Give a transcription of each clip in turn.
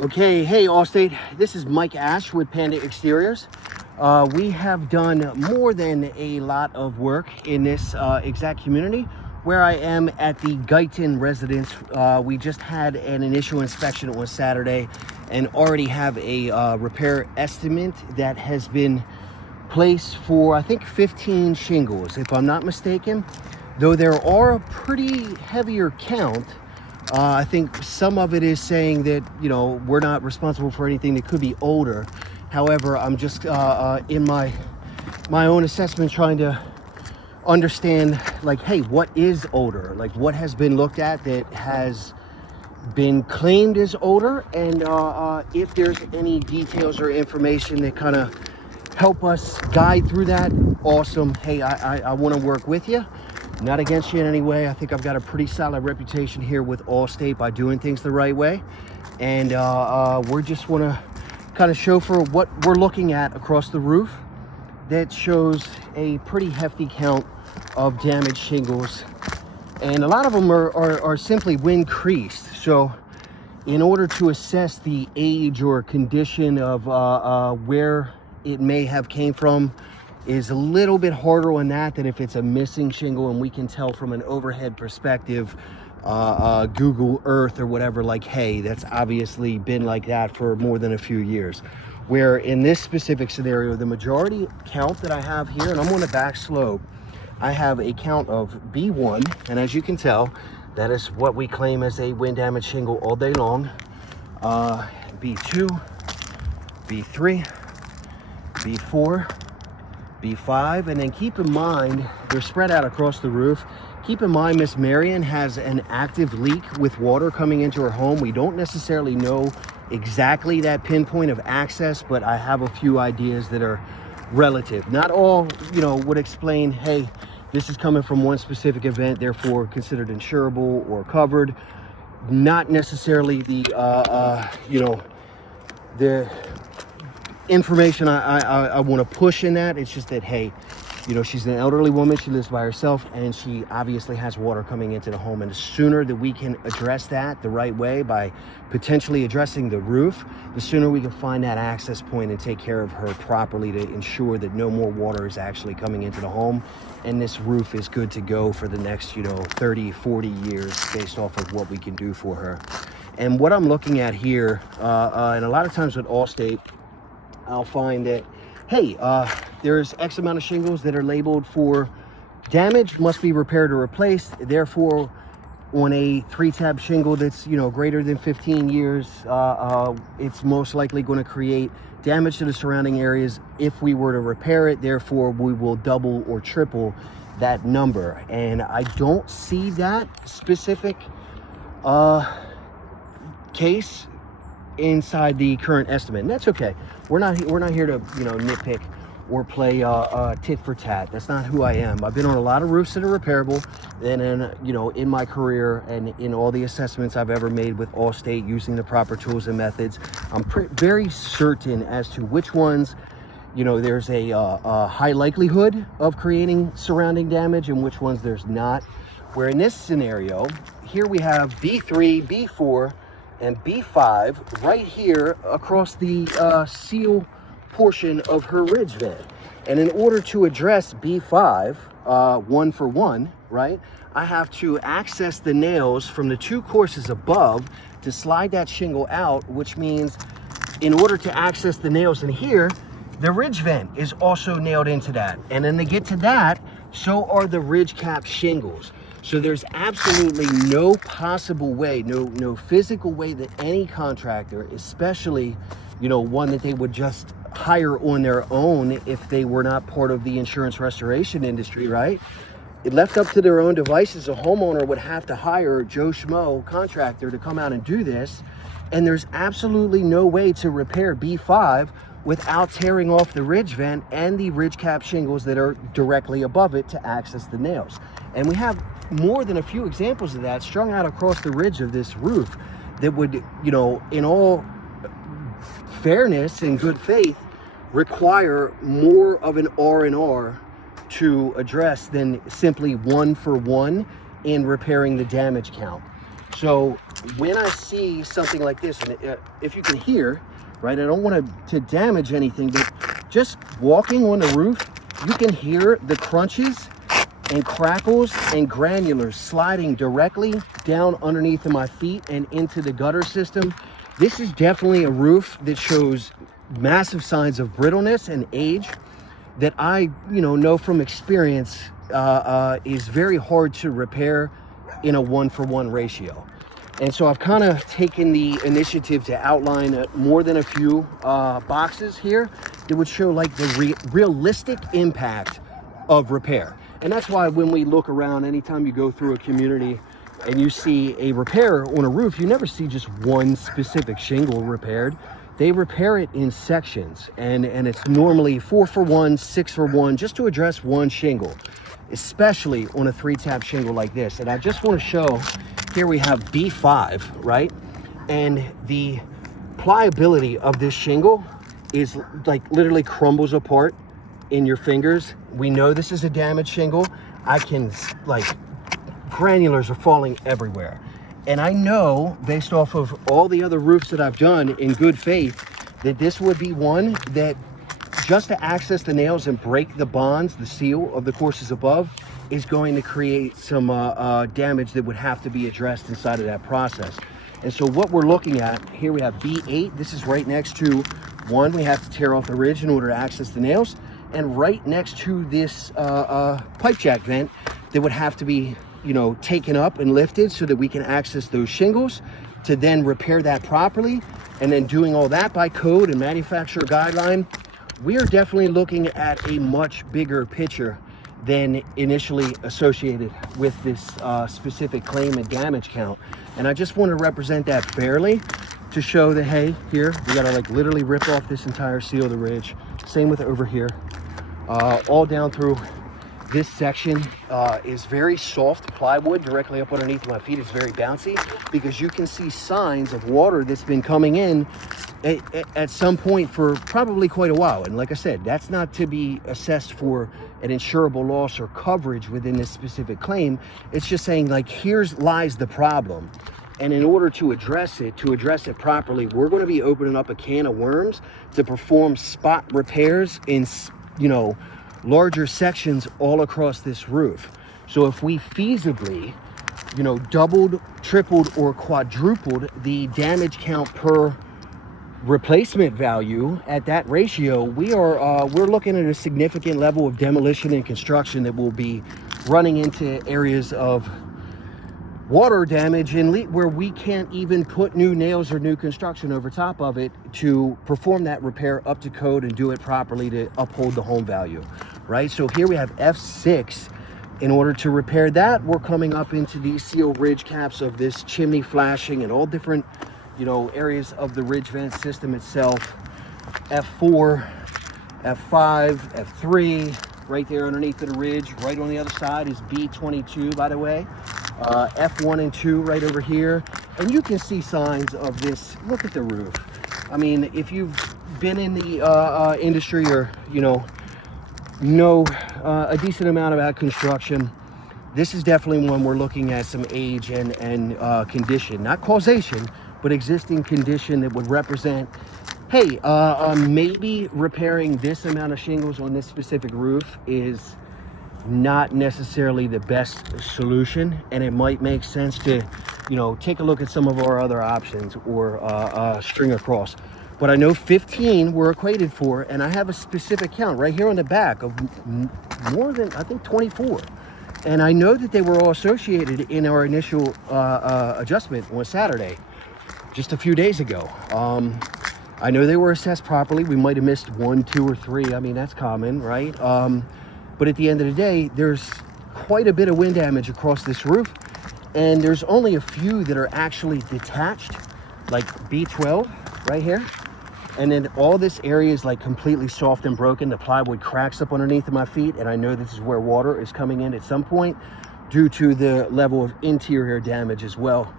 Okay, hey Allstate, this is Mike Ash with Panda Exteriors. We have done more than a lot of work in this exact community where I am at the Guyton residence. We just had an initial inspection on Saturday and already have a repair estimate that has been placed for, I think, 15 shingles, if I'm not mistaken. Though there are a pretty heavier count. I think some of it is saying that, you know, we're not responsible for anything that could be older. However, I'm just in my own assessment trying to understand, like, hey, what is older? Like, what has been looked at that has been claimed as older? And if there's any details or information that kind of help us guide through that, awesome. Hey, I want to work with you. Not against you in any way. I think I've got a pretty solid reputation here with Allstate by doing things the right way. And we just want to kind of show for what we're looking at across the roof that shows a pretty hefty count of damaged shingles. And a lot of them are simply wind creased. So in order to assess the age or condition of where it may have came from, is a little bit harder on that than if it's a missing shingle and we can tell from an overhead perspective, Google Earth or whatever, like, hey, that's obviously been like that for more than a few years. Where in this specific scenario, the majority count that I have here, and I'm on the back slope, I have a count of B1, and as you can tell, that is what we claim as a wind damage shingle all day long. B2, B3, B4, B5, and then keep in mind they're spread out across the roof. Keep in mind Miss Marion has an active leak with water coming into her home. We don't necessarily know exactly that pinpoint of access, but I have a few ideas that are relative. Not all, you know, would explain, hey, this is coming from one specific event, therefore considered insurable or covered. Not necessarily the you know, the information I want to push in that. It's just that, hey, you know, she's an elderly woman, she lives by herself, and she obviously has water coming into the home. And the sooner that we can address that the right way by potentially addressing the roof, the sooner we can find that access point and take care of her properly to ensure that no more water is actually coming into the home and this roof is good to go for the next, you know, 30, 40 years based off of what we can do for her. And what I'm looking at here, and a lot of times with Allstate, I'll find that, hey, there's X amount of shingles that are labeled for damage, must be repaired or replaced. Therefore, on a 3-tab shingle that's, you know, greater than 15 years, it's most likely going to create damage to the surrounding areas if we were to repair it. Therefore, we will double or triple that number. And I don't see that specific case inside the current estimate, and that's okay. We're not here to, you know, nitpick or play tit for tat. That's not who I am. I've been on a lot of roofs that are repairable, and then, you know, in my career and in all the assessments I've ever made with Allstate using the proper tools and methods, I'm very certain as to which ones, you know, there's a high likelihood of creating surrounding damage and which ones there's not. Where in this scenario, here we have B3, B4, and B5 right here across the seal portion of her ridge vent. And in order to address B5, one for one, right, I have to access the nails from the 2 courses above to slide that shingle out, which means in order to access the nails in here, the ridge vent is also nailed into that. And then to get to that, so are the ridge cap shingles. So there's absolutely no possible way, no physical way that any contractor, especially, you know, one that they would just hire on their own if they were not part of the insurance restoration industry, right? It left up to their own devices, a homeowner would have to hire Joe Schmo contractor to come out and do this. And there's absolutely no way to repair B5 without tearing off the ridge vent and the ridge cap shingles that are directly above it to access the nails. And we have more than a few examples of that strung out across the ridge of this roof that would, you know, in all fairness and good faith, require more of an R&R to address than simply one for one in repairing the damage count. So when I see something like this, and if you can hear, right, I don't want to damage anything, but just walking on the roof, you can hear the crunches and crackles and granulars sliding directly down underneath of my feet and into the gutter system. This is definitely a roof that shows massive signs of brittleness and age that I, know from experience is very hard to repair in a 1-for-1 ratio. And so I've kind of taken the initiative to outline more than a few boxes here that would show like the realistic impact of repair. And that's why when we look around, anytime you go through a community and you see a repair on a roof, you never see just one specific shingle repaired. They repair it in sections, and it's normally 4-for-1, 6-for-1, just to address one shingle, especially on a 3-tap shingle like this. And I just want to show, here we have B5, right? And the pliability of this shingle is like literally crumbles apart in your fingers. We know this is a damaged shingle. I can, like, granulars are falling everywhere. And I know, based off of all the other roofs that I've done in good faith, that this would be one that just to access the nails and break the bonds, the seal of the courses above, is going to create some damage that would have to be addressed inside of that process. And so what we're looking at, here we have B8. This is right next to one. We have to tear off the ridge in order to access the nails. And right next to this pipe jack vent that would have to be taken up and lifted so that we can access those shingles to then repair that properly. And then doing all that by code and manufacturer guideline, we are definitely looking at a much bigger picture than initially associated with this specific claim and damage count. And I just want to represent that fairly to show that, hey, here we got to like literally rip off this entire seal of the ridge. Same with over here, all down through this section is very soft plywood directly up underneath my feet. It's very bouncy because you can see signs of water that's been coming in at some point for probably quite a while. And like I said, that's not to be assessed for an insurable loss or coverage within this specific claim. It's just saying, like, here's lies the problem. And in order to address it properly, we're going to be opening up a can of worms to perform spot repairs in, larger sections all across this roof. So if we feasibly, doubled, tripled, or quadrupled the damage count per replacement value at that ratio, we're looking at a significant level of demolition and construction that will be running into areas of water damage and where we can't even put new nails or new construction over top of it to perform that repair up to code and do it properly to uphold the home value, right? So here we have F6. In order to repair that, we're coming up into these seal ridge caps of this chimney flashing and all different, areas of the ridge vent system itself. F4, F5, F3, right there underneath the ridge. Right on the other side is B22, by the way. F1 and 2 right over here. And you can see signs of this. Look at the roof. I mean, if you've been in the industry or, know a decent amount about construction, this is definitely one we're looking at some age and condition, not causation, but existing condition that would represent, hey, maybe repairing this amount of shingles on this specific roof is not necessarily the best solution, and it might make sense to, take a look at some of our other options or string across. But I know 15 were equated for, and I have a specific count right here on the back of more than, I think, 24. And I know that they were all associated in our initial adjustment on Saturday, just a few days ago. I know they were assessed properly. We might have missed 1, 2, or 3. I mean, that's common, right? But at the end of the day, there's quite a bit of wind damage across this roof, and there's only a few that are actually detached, like B12 right here. And then all this area is like completely soft and broken. The plywood cracks up underneath of my feet, and I know this is where water is coming in at some point due to the level of interior damage as well.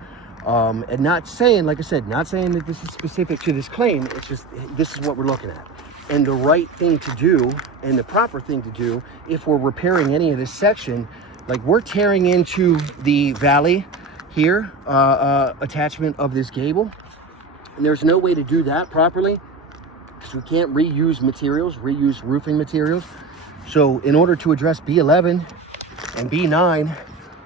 And not saying, like I said, not saying that this is specific to this claim. It's just, this is what we're looking at. And the right thing to do and the proper thing to do if we're repairing any of this section, like we're tearing into the valley here, attachment of this gable. And there's no way to do that properly because we can't reuse materials, reuse roofing materials. So in order to address B11 and B9,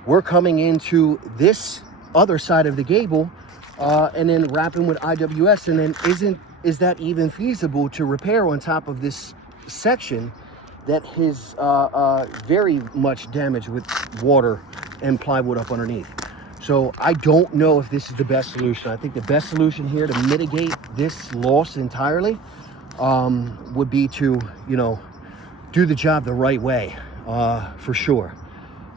we're coming into this other side of the gable and then wrapping with IWS. And then is that even feasible to repair on top of this section that is very much damaged with water and plywood up underneath? So I don't know if this is the best solution. I think the best solution here to mitigate this loss entirely would be to, you know, do the job the right way, for sure.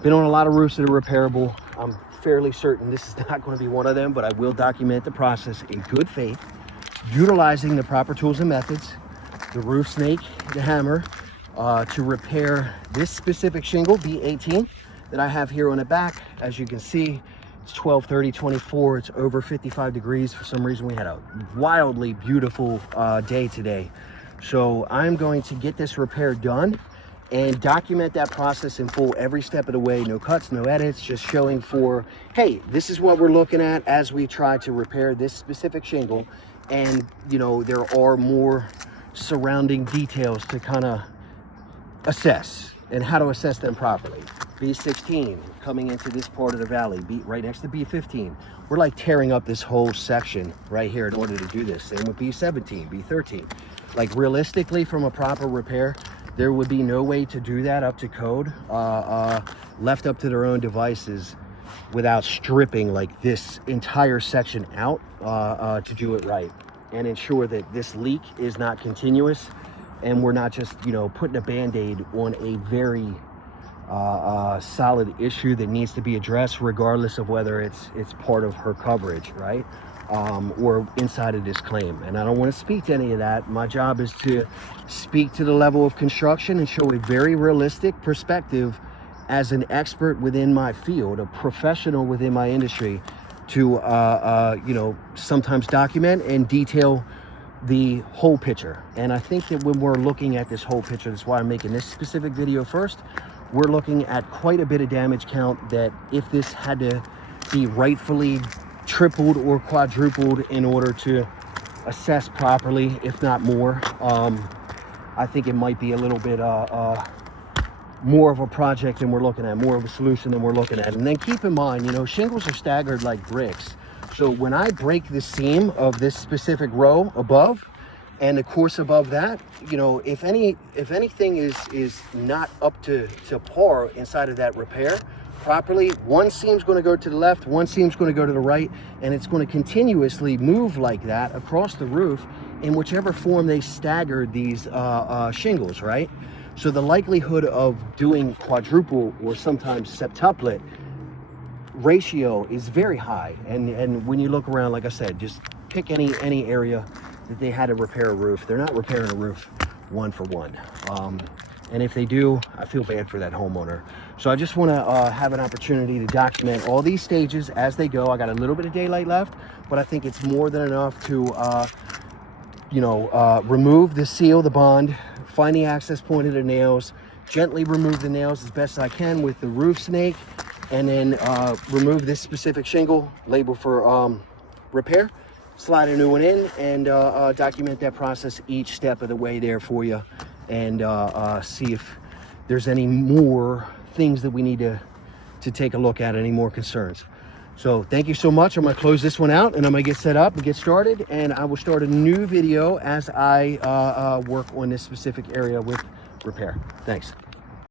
Been on a lot of roofs that are repairable. I'm fairly certain this is not going to be one of them, but I will document the process in good faith, utilizing the proper tools and methods, the roof snake, the hammer, to repair this specific shingle, B18, that I have here on the back. As you can see, it's 12/30/24. It's over 55 degrees. For some reason, we had a wildly beautiful day today. So I'm going to get this repair done and document that process in full every step of the way. No cuts, no edits, just showing for, hey, this is what we're looking at as we try to repair this specific shingle. And, you know, there are more surrounding details to kind of assess and how to assess them properly. B16 coming into this part of the valley, right next to B15. We're like tearing up this whole section right here in order to do this. Same with B17, B13. Like realistically, from a proper repair, there would be no way to do that up to code, left up to their own devices without stripping like this entire section out to do it right and ensure that this leak is not continuous and we're not just, you know, putting a band-aid on a very solid issue that needs to be addressed, regardless of whether it's part of her coverage, right? Or inside of this claim. And I don't want to speak to any of that. My job is to speak to the level of construction and show a very realistic perspective as an expert within my field, a professional within my industry, to you know, sometimes document and detail the whole picture. And I think that when we're looking at this whole picture, that's why I'm making this specific video first. We're looking at quite a bit of damage count that if this had to be rightfully tripled or quadrupled in order to assess properly, if not more, I think it might be a little bit more of a project than we're looking at, more of a solution than we're looking at. And then keep in mind, you know, shingles are staggered like bricks. So when I break the seam of this specific row above and the course above that, you know, if anything is not up to par inside of that repair properly, one seam's going to go to the left, one seam's going to go to the right, and it's going to continuously move like that across the roof in whichever form they staggered these shingles, right? So the likelihood of doing quadruple or sometimes septuplet ratio is very high. And when you look around, like I said, just pick any area that they had to repair a roof. They're not repairing a roof one for one. And if they do, I feel bad for that homeowner. So I just want to have an opportunity to document all these stages as they go. I got a little bit of daylight left, but I think it's more than enough to, you know, remove the seal, the bond, find the access point of the nails, gently remove the nails as best I can with the roof snake, and then remove this specific shingle, label for repair, slide a new one in, and document that process each step of the way there for you, and see if there's any more things that we need to take a look at, any more concerns. So thank you so much. I'm going to close this one out and I'm going to get set up and get started, and I will start a new video as I work on this specific area with repair. Thanks.